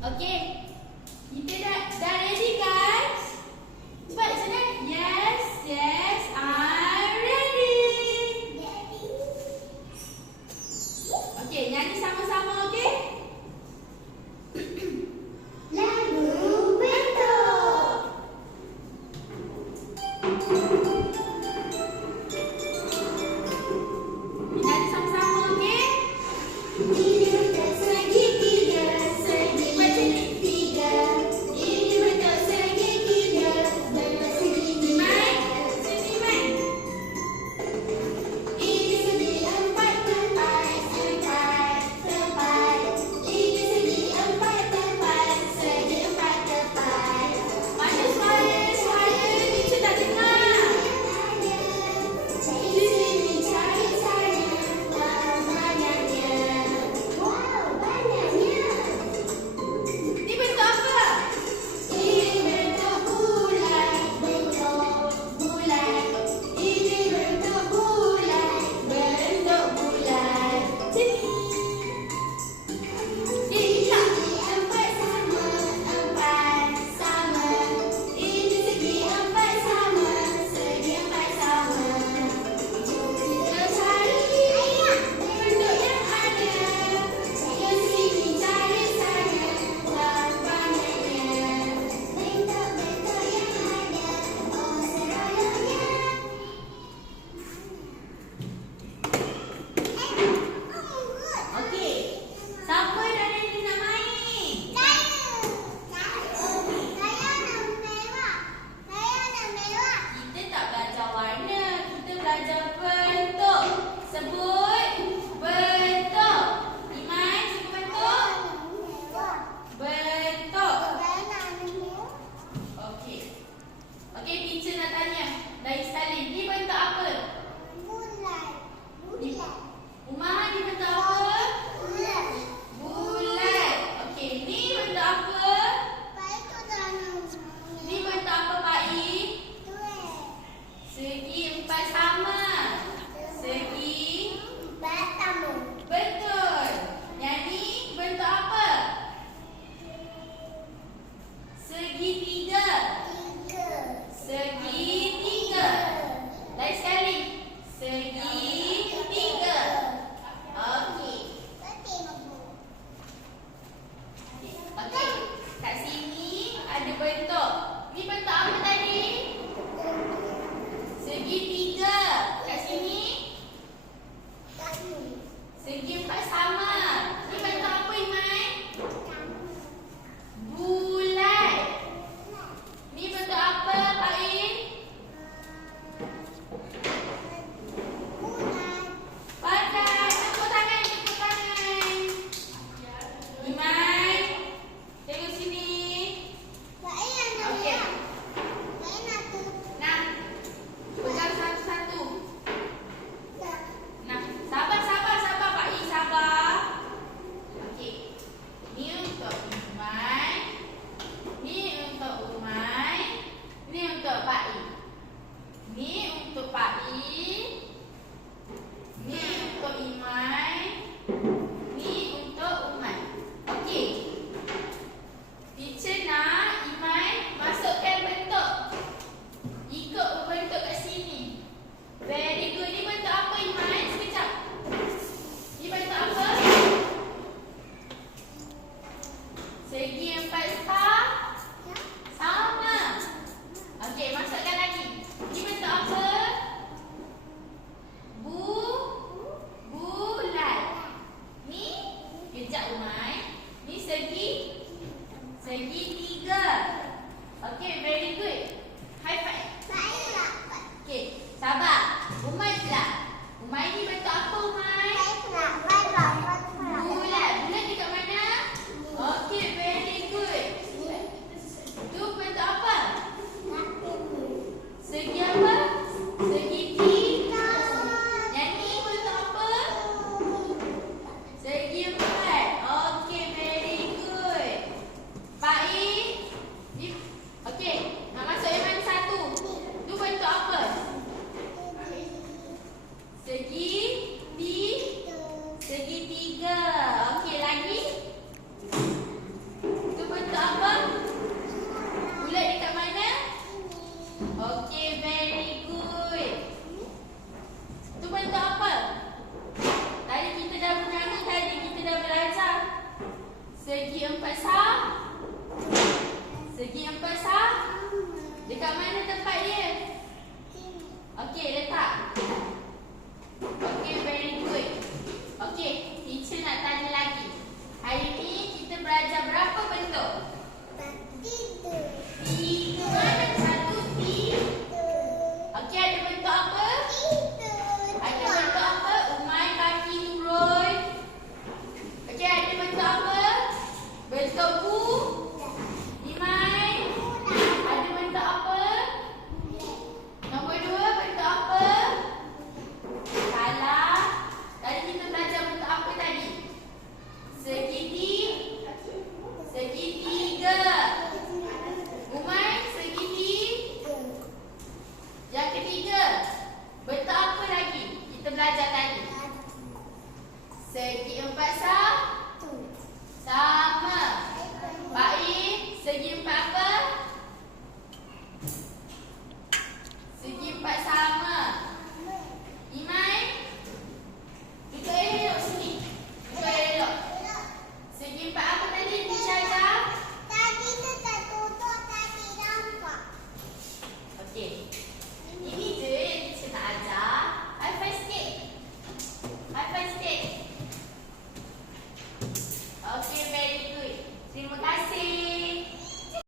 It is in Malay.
Okey. Kita dah ready guys? Cepat sana. Yes, yes, I'm ready. Okey, nyanyi sama-sama okey? Lagu bentuk. Nyanyi sama-sama okey? Ini bentuk segitiga, segitiga. Ini bentuk segitiga, bentuk segitiga. Sini mai. Ini segi empat tempat, empat tempat. Ini segi empat tempat, segi empat tempat. Mana suara teacher tak dengar. Di sini cari saya, banyaknya. Wow, banyaknya. Ni bentuk apa? Ini bentuk bulat, bentuk bulat. Ini bentuk bulat, bentuk bulat. Sini. Ini segi empat sama, empat sama. Ini segi empat sama, segi empat sama. Jom kita cari bentuk yang ada. Ke sini cari sana, banyaknya. Bentuk-bentuk yang ada, oh seronoknya. Okey. Siapa dah ready nak main? Kita tak belajar warna, kita belajar bentuk. Sebut bentuk. Iman, sebut bentuk. Bentuk. Okey. Okey, teacher nak tanya. Dari Stalin, ni bentuk apa? Umar, ni bentuk apa? Bulat. Okey, ni bentuk apa? Ni bentuk apa, Pak I? Segi empat sama. Segi betul. Yang ni bentuk apa? Segitiga. Segitiga. Lain sekali. Segitiga. Okey. Okey. Kat sini ada bentuk. Ni bentuk apa tadi? Segitiga. Kat sini segi empat sama. Ni bentuk apa, Iman? Bulat. Ni bentuk apa, Pak In? Padat. Tepuk tangan, tepuk tangan. Iman, tengok sini. Okey. Nah, pegang satu-satu. Nah, sabar, sabar, sabar, Pak I, sabar. Okey. Ni untuk Iman. Ni untuk Umai. Ni untuk Pak I. Ni untuk Pak I. Ni untuk Imai. Ni untuk Umai. Okey. Teacher nak Imai masukkan bentuk. Ikut bentuk kat sini. Very good. Ni bentuk apa, Imai? Sekejap. Ni bentuk apa? Segi empat sama. Okey, masukkan lagi. Ni bentuk apa? Bulat. Ni, kejap Umai. Ni segitiga. Okey, very good. High five. Okey, sabar. Umai pula. Umai ni bentuk apa, Umai? Bulat. Bulat dekat mana? Okey, very good. Tu bentuk apa? Segi apa? Segitiga. Yang ni bentuk apa? Segi empat. Okey, very good. Pak I. Okey, nak Segi empat sah. Segi empat sah. Dekat mana tempat dia? Okey, letak. Okey, very good. Okey, teacher nak tanya lagi. Hari ni kita belajar berapa bentuk? Tiga. Mana satu tiga. Okey, ada bentuk apa? Ada bentuk apa? Umai kaki turun. Okey, ada bentuk apa? Bentuk bu. Imai. Ada bentuk apa? Nombor dua, bentuk apa? Salah. Tadi kita belajar bentuk apa tadi? Segitiga. Umai, segitiga. Yang ketiga, bentuk apa lagi? Kita belajar tadi. Segi empat sah. Sama. Baik. Segi empat apa? Segi empat sama. Imai. Duduk elok sini. Duduk elok. Segi empat apa tadi? Dicaca. Okey.